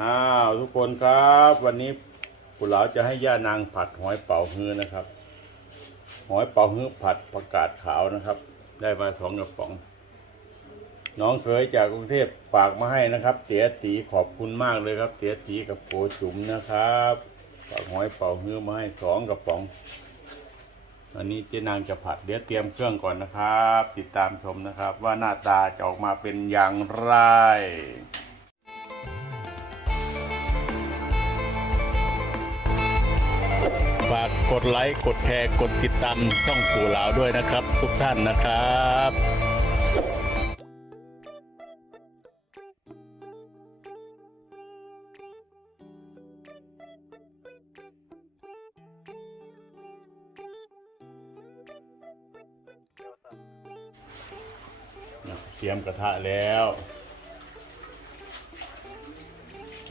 อ้าวทุกคนครับ วันนี้ปู่เหลาจะให้ย่านางผัดหอยเป๋าฮื้อนะครับ หอยเป๋าฮื้อผัดผักกาดขาวนะครับ ได้มาสองกระป๋อง น้องเคยจากกรุงเทพฝากมาให้นะครับเตี๋ยตีขอบคุณมากเลยครับเตี๋ยตีกับโกจุ๋มนะครับฝากหอยเป๋าฮื้อมาให้สองกระป๋องอันนี้เจ๊นางจะผัดเดี๋ยวเตรียมเครื่องก่อนนะครับ ติดตามชมนะครับ ว่าหน้าตาจะออกมาเป็นอย่างไรากกดไลค์กดแชร์กดติดตามช่องปู่เหลาด้วยนะครับ ทุกท่านนะครับเตรียมกระทะแล้ว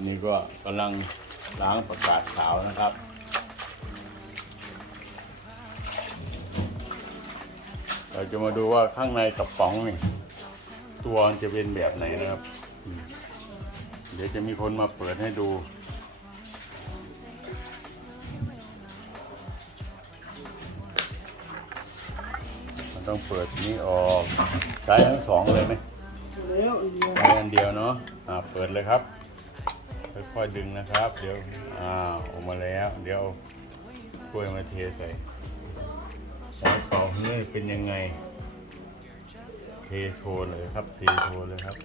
นี่ก็กำลังล้างประกาศขาวนะครับ เราจะมาดูว่าข้างในกระป๋องนี่ตัวจะเป็นแบบไหนนะครับ เดี๋ยวจะมีคนมาเปิดให้ดูมันต้องเปิดนี้ออกใช้ทั้งสองเลยไหมแล้วอีกแล้วใช้อันเดียวเนาะอ่าเปิดเลยครับค่อยๆดึงนะครับ เดี๋ยวอ่าออกมาแล้ว เดี๋ยวกล้วยมาเทใส่ เป่าเฮ้ยเป็นยังไง เทโชว์เลยครับ เทโชว์เลยครับ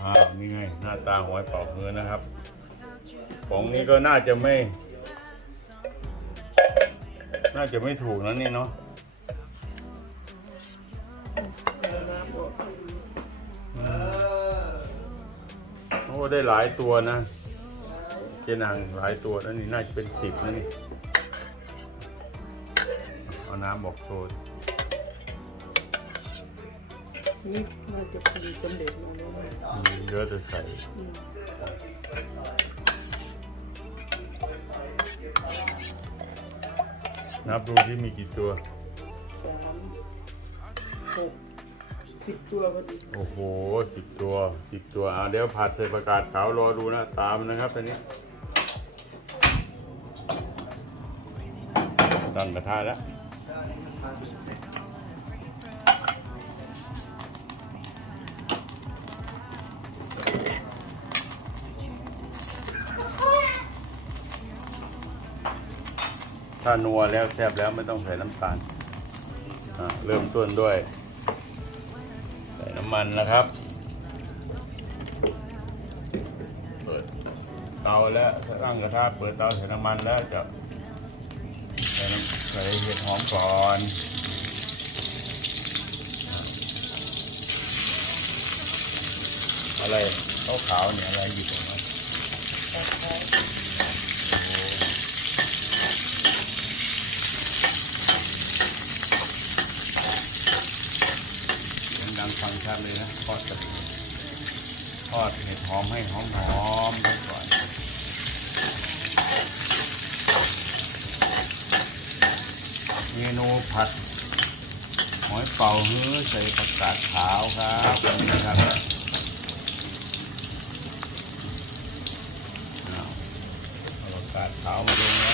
อ่านี่ไงหน้าตาหอยเป่าเฮือนะครับของนี้ก็น่าจะไม่ น่าจะไม่ถูกนะนี่เนาะกโอ้ได้หลายตัวนะเจนางหลายตัวนะนี่น่าจะเป็นสิบนะนี่ เอาน้ำบอกโซดนี่น่าจะพอดีสำเร็จมาแล้วนะอืมเยอะจะใส่อืมนับดูที่มีกี่ตัว สามหกสิบตัวพอดีโอ้โหสิบตัวสิบตัวอ่าเดี๋ยวผัดใส่ประกาศขาวรอดูหน้าตามนนะครับตอนนี้ตั้งกระทะแล้ว ถ้านัวแล้วแซ่บแล้วไม่ต้องใส่น้ำตาลเริ่มต้นด้วย ใส่น้ำมันนะครับเปิดเตาแล้วตั้งกระทะเปิดเตาใส่น้ำมันแล้วจะใส่ใส่เห็ดหอมก่อนอะไรขาวๆเนี่ยอะไรอยู่ตรงนั้นโอ้เสียงดังฟัง ชัดเลยนะทอดกับทอดเห็ดหอมให้หอมๆก่อนเมนูผัดหอยเป่าฮื้อใส่ผักกาดขาวครับนนี้นะครับเอาผักกาดขาวมาลงแล้ว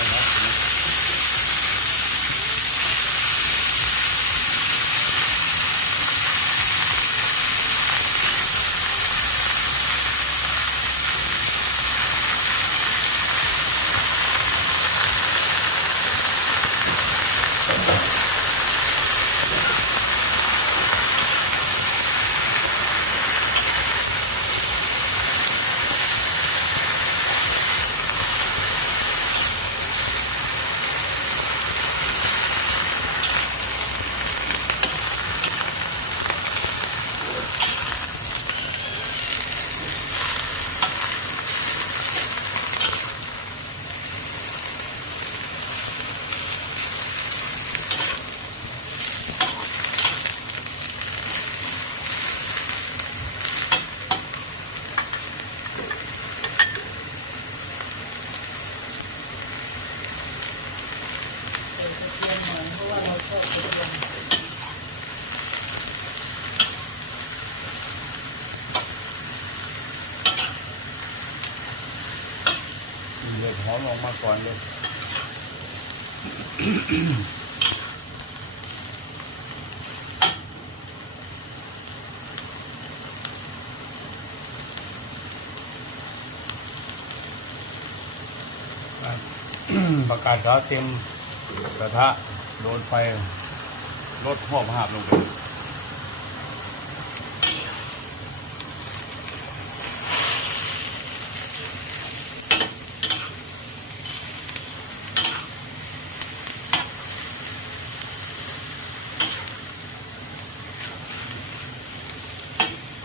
ครับอมออกมาก่อนเลยประกาศขาวเต็มกระทะโดนไฟลดหอบหาบลงไป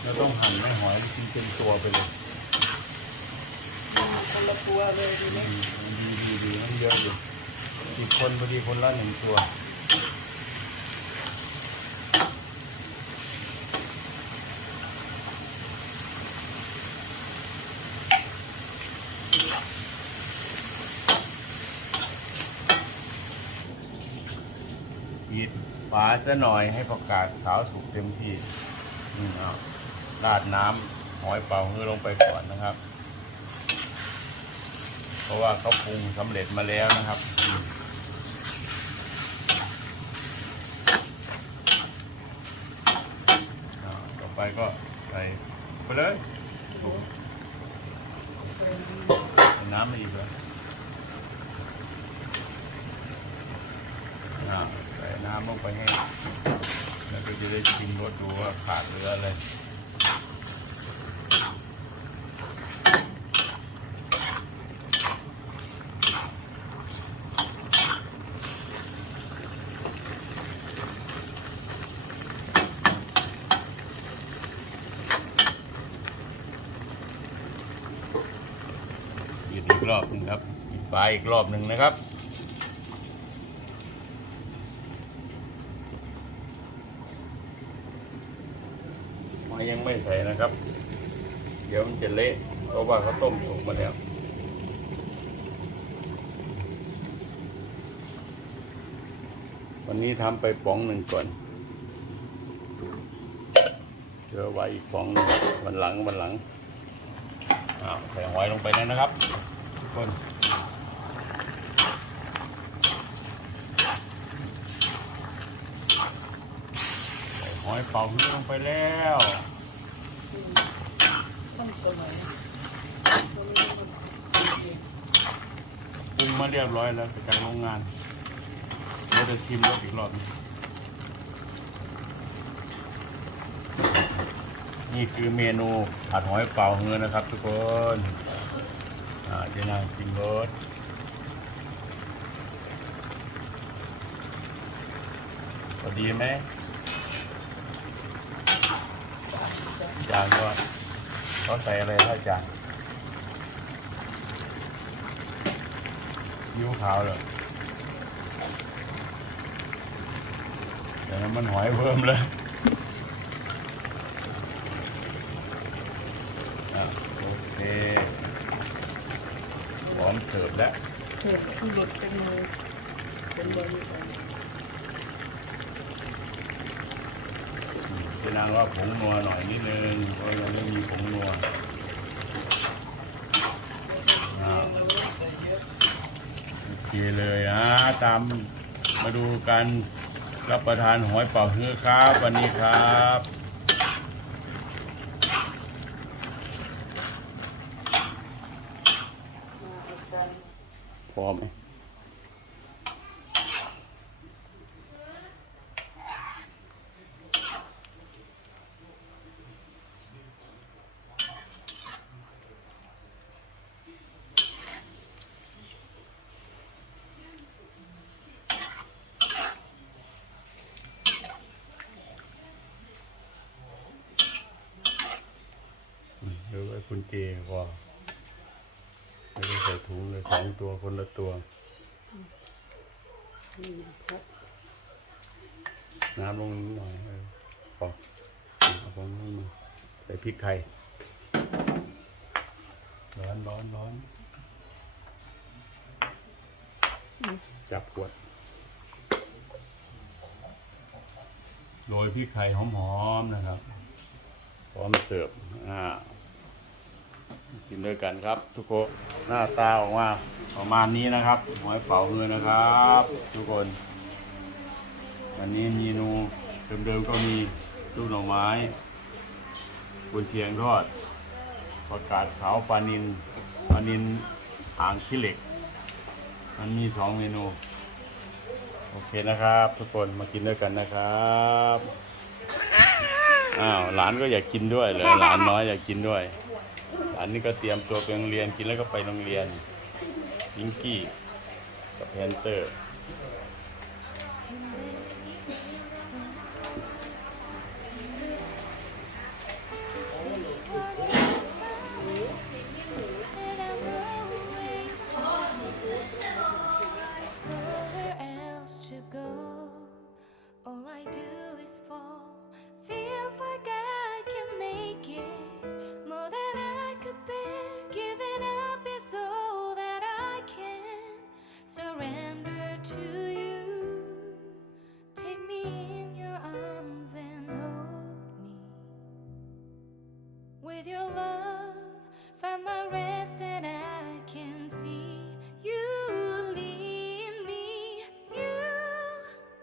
เราต้องหั่นไม่หอยกินเป็นตัวไปเลยคนละตัวเลยดีไหมดีดีดีมันเยอะอยู่อีกคนพอดีคนละหนึ่งตัวปิดฝาซะหน่อยให้ประกาศขาวสุกเต็มที่อืมเอา ราดน้ำหอยเป่าฮื้อลงไปก่อนนะครับ เพราะว่าเขาปรุงสำเร็จมาแล้วนะครับต่อไปก็ใส่ไปเลยน้ำมาอีกเลยอ่าใส่น้ำลงไปให้ แล้วก็จะได้ชิมรสดูว่าขาดเหลืออะไร อีกอีกรอบหนึ่งครับ อีกฝาอีกรอบหนึ่งนะครับหอยยังไม่ใส่นะครับ เดี๋ยวมันจะเละเพราะว่าเขาต้มสุกมาแล้ววันนี้ทำไปป๋องหนึ่งก่อนเจอไว้อีกป๋องหนึ่งวันหลังวันหลังอ้าวใส่หอยลงไปแล้วนะครับทุกคน หอยเป่าฮื้อลงไปแล้วต้องสมัยปรุงมาเรียบร้อยแล้วจากโรงงานเราจะชิมรสอีกรอบหนึ่งนี่คือเมนูผัดหอยเป่าเฮื้อนะครับทุกคนอ่าเจะนั่งชิมรสพอดีไหม จานก็เขาใส่อะไรถ้าจานยิ้วขาวเลยแต่น้ำมันหอยเพิ่มเลยโอเคพร้อมเสิร์ฟแล้วเผ็ดชูรสจังเลยเป็นบริการจะนางว่าผงนัวหน่อยนิดนึงเพราะยังไม่มีผงนัวอ่าโอเคเลยอะตามมาดูการรับประทานหอยเป่าฮื้อครับ วันนี้ครับมาเอากันพอไหม คุณเจก็ไม่ได้ใส่ถุงเลยสองตัวคนละตัว นี่ครับน้ำลงนิดหน่อยเออพอเอาพอลงมาใส่พริกไทย ร้อนร้อนร้อนจับขวดโรยพริกไทยหอมๆนะครับ พร้อมเสิร์ฟอ่า กินด้วยกันครับ ทุกคนหน้าตาออกมาประมาณนี้นะครับหอยเป๋าฮือนะครับ ทุกคนวันนี้เมนูเดิมๆก็มีลูกหน่อไม้กุนเชียงทอดประกาศขาวปลานินปลานินอ่างขี้เหล็ก มันมีสองเมนู โอเคนะครับ ทุกคนมากินด้วยกันนะครับอ้าวหลานก็อยากกินด้วยเลยหลานน้อยอยากกินด้วย อันนี้ก็เตรียมตัวไปโรงเรียนกินแล้วก็ไปโรงเรียนพิงกี้กับแพนเตอร์